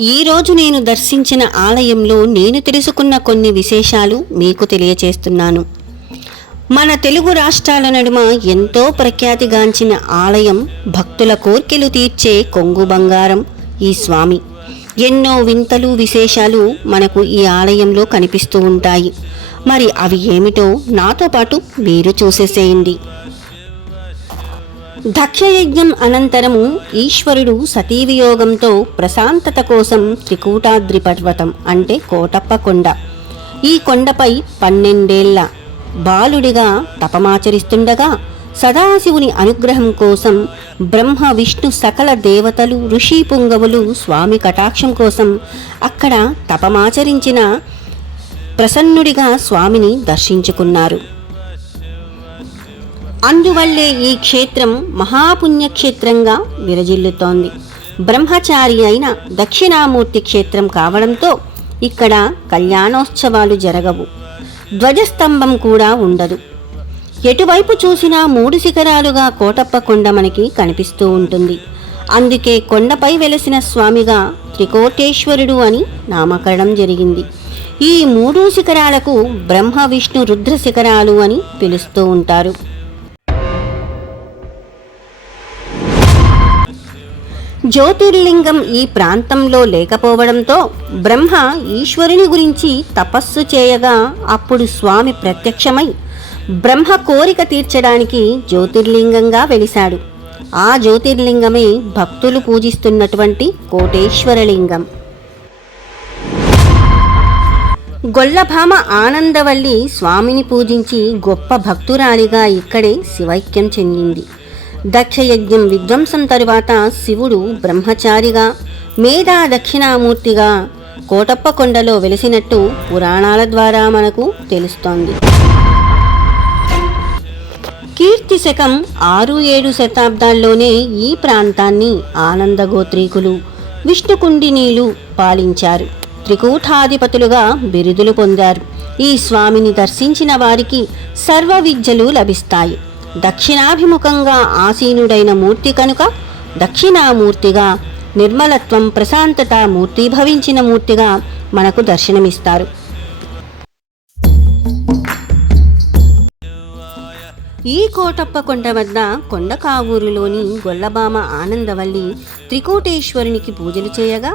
ఈరోజు నేను దర్శించిన ఆలయంలో నేను తెలుసుకున్న కొన్ని విశేషాలు మీకు తెలియచేస్తున్నాను. మన తెలుగు రాష్ట్రాల నడుమ ఎంతో ప్రఖ్యాతిగాంచిన ఆలయం భక్తుల కోర్కెలు తీర్చే కొంగు బంగారం ఈ స్వామి. ఎన్నో వింతలు విశేషాలు మనకు ఈ ఆలయంలో కనిపిస్తూ ఉంటాయి. మరి అవి ఏమిటో నాతో పాటు మీరు చూసేసేయండి. దక్షయజ్ఞం అనంతరము ఈశ్వరుడు సతీవియోగంతో ప్రశాంతత కోసం త్రికూటాద్రి పర్వతం అంటే కోటప్ప కొండ. ఈ కొండపై పన్నెండేళ్ళ బాలుడిగా తపమాచరిస్తుండగా సదాశివుని అనుగ్రహం కోసం బ్రహ్మ విష్ణు సకల దేవతలు ఋషి పుంగవులు స్వామి కటాక్షం కోసం అక్కడ తపమాచరించిన ప్రసన్నుడిగా స్వామిని దర్శించుకున్నారు. అందువల్లే ఈ క్షేత్రం మహాపుణ్యక్షేత్రంగా విరజిల్లుతోంది. బ్రహ్మచారి అయిన దక్షిణామూర్తి క్షేత్రం కావడంతో ఇక్కడ కళ్యాణోత్సవాలు జరగవు. ధ్వజస్తంభం కూడా ఉండదు. ఎటువైపు చూసినా మూడు శిఖరాలుగా కోటప్ప కొండ మనకి కనిపిస్తూ ఉంటుంది. అందుకే కొండపై వెలసిన స్వామిగా త్రికోటేశ్వరుడు అని నామకరణం జరిగింది. ఈ మూడు శిఖరాలకు బ్రహ్మ విష్ణు రుద్ర శిఖరాలు అని పిలుస్తూ ఉంటారు. జ్యోతిర్లింగం ఈ ప్రాంతంలో లేకపోవడంతో బ్రహ్మ ఈశ్వరుని గురించి తపస్సు చేయగా అప్పుడు స్వామి ప్రత్యక్షమై బ్రహ్మ కోరిక తీర్చడానికి జ్యోతిర్లింగంగా వెలిశాడు. ఆ జ్యోతిర్లింగమే భక్తులు పూజిస్తున్నటువంటి కోటేశ్వరలింగం. గొల్లభామ ఆనందవల్లి స్వామిని పూజించి గొప్ప భక్తురాలిగా ఇక్కడే శివైక్యం చెందింది. దక్షయజ్ఞం విధ్వంసం తరువాత శివుడు బ్రహ్మచారిగా మేధా దక్షిణామూర్తిగా కోటప్ప కొండలో వెలిసినట్టు పురాణాల ద్వారా మనకు తెలుస్తోంది. కీర్తి శకం ఆరు ఏడు శతాబ్దాల్లోనే ఈ ప్రాంతాన్ని ఆనందగోత్రీకులు విష్ణుకుండినీలు పాలించారు. త్రికూఠాధిపతులుగా బిరుదులు పొందారు. ఈ స్వామిని దర్శించిన వారికి సర్వ విద్యలు లభిస్తాయి. దక్షిణాభిముఖంగా ఆసీనుడైన మూర్తి కనుక దక్షిణామూర్తిగా నిర్మలత్వం ప్రశాంతత మూర్తి భవించిన మూర్తిగా మనకు దర్శనమిస్తారు. ఈ కోటప్ప కొండ వద్ద కొండకావూరులోని గొల్లబామ ఆనందవల్లి త్రికోటేశ్వరునికి పూజలు చేయగా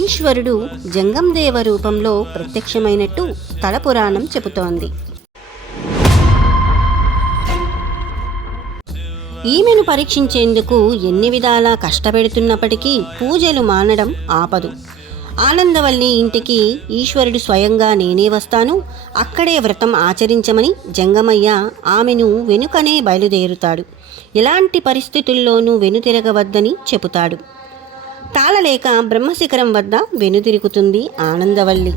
ఈశ్వరుడు జంగందేవ రూపంలో ప్రత్యక్షమైనట్టు తలపురాణం చెబుతోంది. ఈమెను పరీక్షించేందుకు ఎన్ని విధాలా కష్టపెడుతున్నప్పటికీ పూజలు మానడం ఆపదు. ఆనందవల్లి ఇంటికి ఈశ్వరుడు స్వయంగా నేనే వస్తాను అక్కడే వ్రతం ఆచరించమని జంగమయ్య ఆమెను వెనుకనే బయలుదేరుతాడు. ఎలాంటి పరిస్థితుల్లోనూ వెనుతిరగవద్దని చెబుతాడు. తాళలేక బ్రహ్మశిఖరం వద్ద వెనుతిరుగుతుంది ఆనందవల్లి.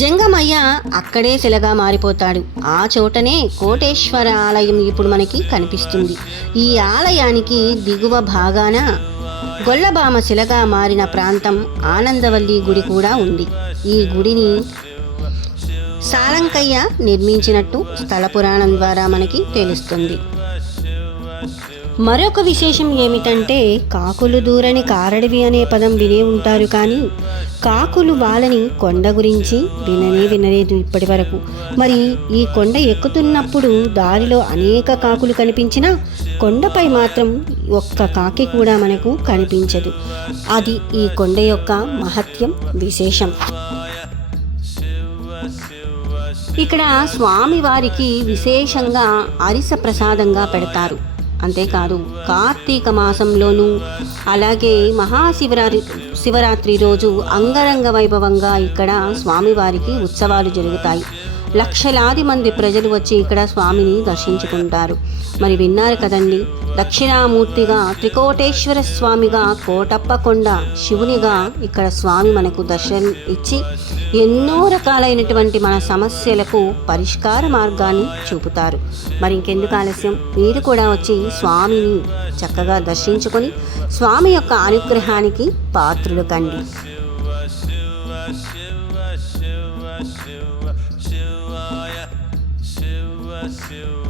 జంగమయ్య అక్కడే శిలగా మారిపోతాడు. ఆ చోటనే కోటేశ్వర ఆలయం ఇప్పుడు మనకి కనిపిస్తుంది. ఈ ఆలయానికి దిగువ భాగాన గొల్లబామ శిలగా మారిన ప్రాంతం ఆనందవల్లి గుడి కూడా ఉంది. ఈ గుడిని సాలంకయ్య నిర్మించినట్టు స్థల పురాణం ద్వారా మనకి తెలుస్తుంది. మరొక విశేషం ఏమిటంటే కాకులు దూరని కారడివి అనే పదం వినే ఉంటారు కానీ కాకులు వాళ్ళని కొండ గురించి విననే వినలేదు ఇప్పటి వరకు మరి ఈ కొండ ఎక్కుతున్నప్పుడు దారిలో అనేక కాకులు కనిపించినా కొండపై మాత్రం ఒక్క కాకి కూడా మనకు కనిపించదు. అది ఈ కొండ యొక్క మహత్యం విశేషం. ఇక్కడ స్వామివారికి విశేషంగా అరిస ప్రసాదంగా పెడతారు. అంతేకాదు కార్తీక మాసంలోనూ అలాగే మహాశివరాత్రి శివరాత్రి రోజు అంగరంగ వైభవంగా ఇక్కడ స్వామివారికి ఉత్సవాలు జరుగుతాయి. లక్షలాది మంది ప్రజలు వచ్చి ఇక్కడ స్వామిని దర్శించుకుంటారు. మరి విన్నారు కదండి దక్షిణామూర్తిగా త్రికోటేశ్వర స్వామిగా కోటప్పకొండ శివునిగా ఇక్కడ స్వామి మనకు దర్శనం ఇచ్చి ఎన్నో రకాలైనటువంటి మన సమస్యలకు పరిష్కార మార్గాన్ని చూపుతారు. మరి ఇంకెందుకు ఆలస్యం? మీరు కూడా వచ్చి స్వామిని చక్కగా దర్శించుకొని స్వామి యొక్క అనుగ్రహానికి పాత్రులు కండి. still